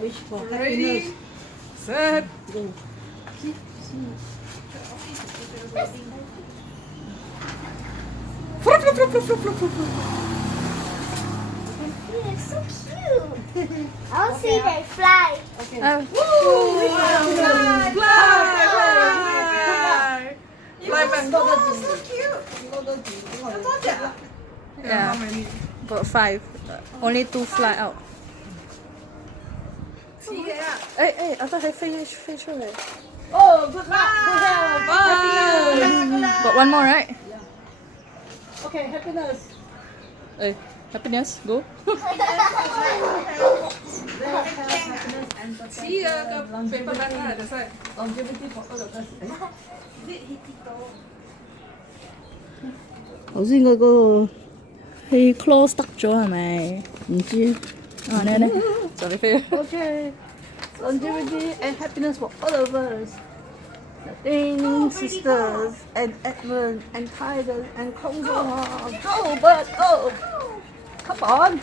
Wish for Ready, happiness. set. Go. See? Flop, flop, flop, flop, flop, flop, flop. It's so cute. I want to see they fly. Okay. Fly, fly back. So cute. 多隻啦。 Yeah, how many? Got 5. Only 2 fly out. 七嘢啊！I thought I飛出嚟。 Oh, good luck. Good health. Happiness. Got 1 more, right? Okay, happiness. Happiness, go. 七啊個 paper bag 啊，就係。 Longevity for all of us. 頭先嗰個氣 claw stuck 咗係咪？唔知。啊，你就你飛。 Okay. Longevity and happiness for all of us. The Ding sisters and Edmund and Tiger and Congo. Go, bird, go. Come on.